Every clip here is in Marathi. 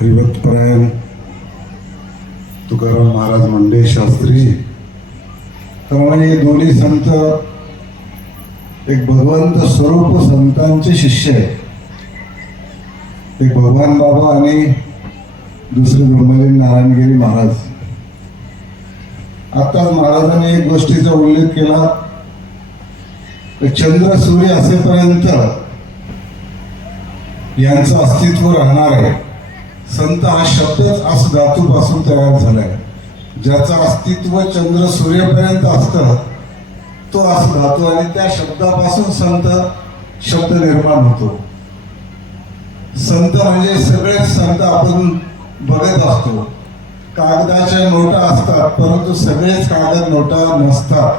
हरिभक्तपरायण तुकाराम महाराज मंडे शास्त्री. त्यामुळे हे दोन्ही संत एक भगवंत स्वरूप संतांचे शिष्य आहेत. एक भगवान बाबा आणि दुसरे ब्रह्मलीन नारायणगिरी महाराज. आताच महाराजांनी एक गोष्टीचा उल्लेख केला. चंद्र सूर्य असेपर्यंत यांचं अस्तित्व राहणार आहे. संत हा शब्दच असं धातूपासून तयार झालाय. ज्याचं अस्तित्व चंद्र सूर्यपर्यंत असतं तो असं धातू आणि त्या शब्दापासून संत शब्द निर्माण होतो. संत म्हणजे सगळेच संत आपण बघत असतो. कागदाच्या नोटा असतात परंतु सगळेच कागद नोटा नसतात.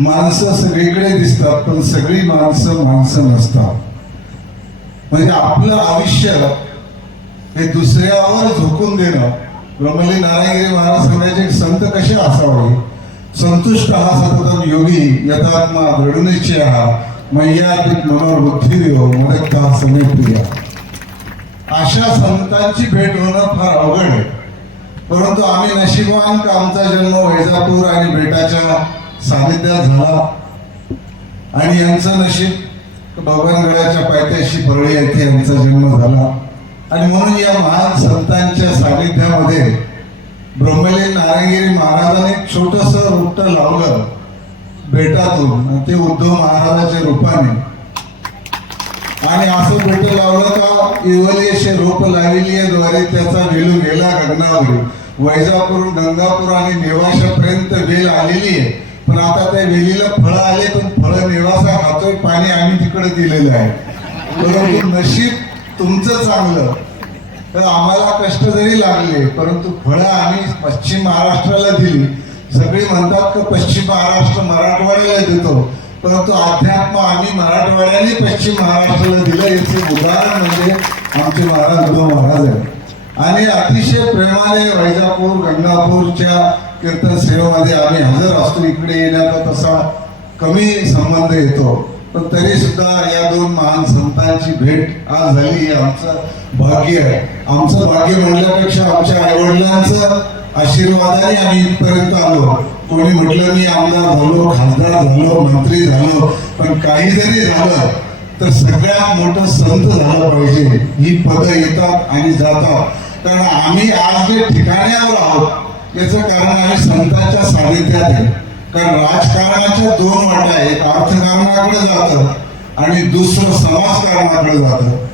माणसं सगळीकडे दिसतात पण सगळी माणसं माणसं नसतात. म्हणजे आपलं आयुष्य हे दुसऱ्यावर झोकून देणं. ब्रह्मली नारायणगिरी महाराज म्हणायचे संत कसे असावे? संतुष्ट हा सतत योगी यथात्मा दृढनिश्चय हा. मय्यापित मनोर बुद्धी मदत हा समे प्रिया अशा संतांची भेट होणं फार अवघड आहे. परंतु आम्ही नशिबवान का आमचा जन्म वैजापूर आणि बेटाच्या सानिध्यात झाला. आणि यांचं नशीब भगवानगडाच्या पायथ्याशी परळी येथे यांचा जन्म झाला. आणि म्हणून या महान संतांच्या सानिध्यामध्ये ब्रह्मलीन नारायणगिरी महाराजांनी एक छोटस रोपट लावलं बेटातून ते उद्धव महाराजाच्या रूपाने. आणि असं बेट लावलं का इवली रोप लावली आहे द्वारे त्याचा वेलू गेला गगनावर वैजापूर गंगापूर आणि नेवाशापर्यंत वेल आलेली आहे. पण आता त्या वेलीला फळं आले पण फळं नेवासा खातोय पाणी आम्ही तिकडे दिलेलं आहे. परंतु नशीब तुमचं चांगलं. तर आम्हाला कष्ट जरी लागले परंतु फळं आम्ही पश्चिम महाराष्ट्राला दिली. सगळे म्हणतात की पश्चिम महाराष्ट्र मराठवाड्याला देतो. परंतु अध्यात्म आम्ही मराठवाड्याने पश्चिम महाराष्ट्राला दिलं याचे उदाहरण म्हणजे आमचे महाराज उद्धव महाराज आहे आणि अतिशय प्रेमाने वैजापूर गंगापूरच्या कीर्तन सेवेमध्ये आम्ही हजर असतो. इकडे येण्याचा तसा कमी संबंध येतो. पण तरी सुद्धा या दोन महान संतांची भेट आज झाली हे आमचं भाग्य आहे. आमचं भाग्य म्हणल्यापेक्षा आमच्या आईवडिलांचं आशीर्वादाने आम्ही इथपर्यंत आलो. कोणी म्हटलं मी आमदार झालो खासदार झालो मंत्री झालो पण काही जरी झालं तर सगळ्यात मोठं संत झालं पाहिजे. ही पदं येतात आणि जातात. कारण आम्ही आज जे ठिकाण्यावर आहोत याचं कारण आम्ही संतांच्या सानिध्यात आहे. कारण राजकारणाच्या दोन वाट्या आहेत. एक अर्थकारणाकडे जातं आणि दुसरं समाजकारणाकडे जातं.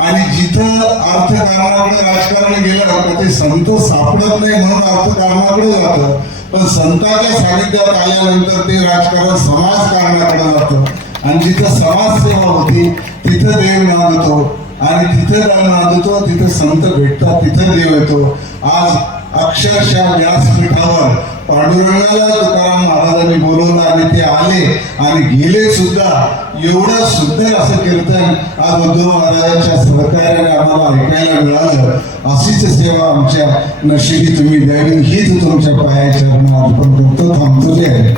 आणि जिथं अर्थकारणाकडे राजकारण गेलं का ते संत सापडत नाही म्हणून अर्थकारणाकडे जातं. पण संतांच्या सानिध्यात आल्यानंतर ते राजकारण समाजकारणाकडे जातं. आणि जिथं समाजसेवा होती तिथं देव नांदतो. आणि तिथं देव नांदतो तिथं संत भेटतात तिथं देव येतो. आज अक्षरशः व्यासपीठावर पांडुरंगाला तुकाराम महाराजांनी बोलवलं आणि ते आले आणि गेले सुद्धा. एवढं सुंदर असं कीर्तन आज उद्धव महाराजांच्या सहकार्याने आम्हाला ऐकायला मिळालं. अशीच सेवा आमच्या नशिबी तुम्ही द्यावी हीच तुमच्या पायाच्या अर्पण करतो थांबतो आहे.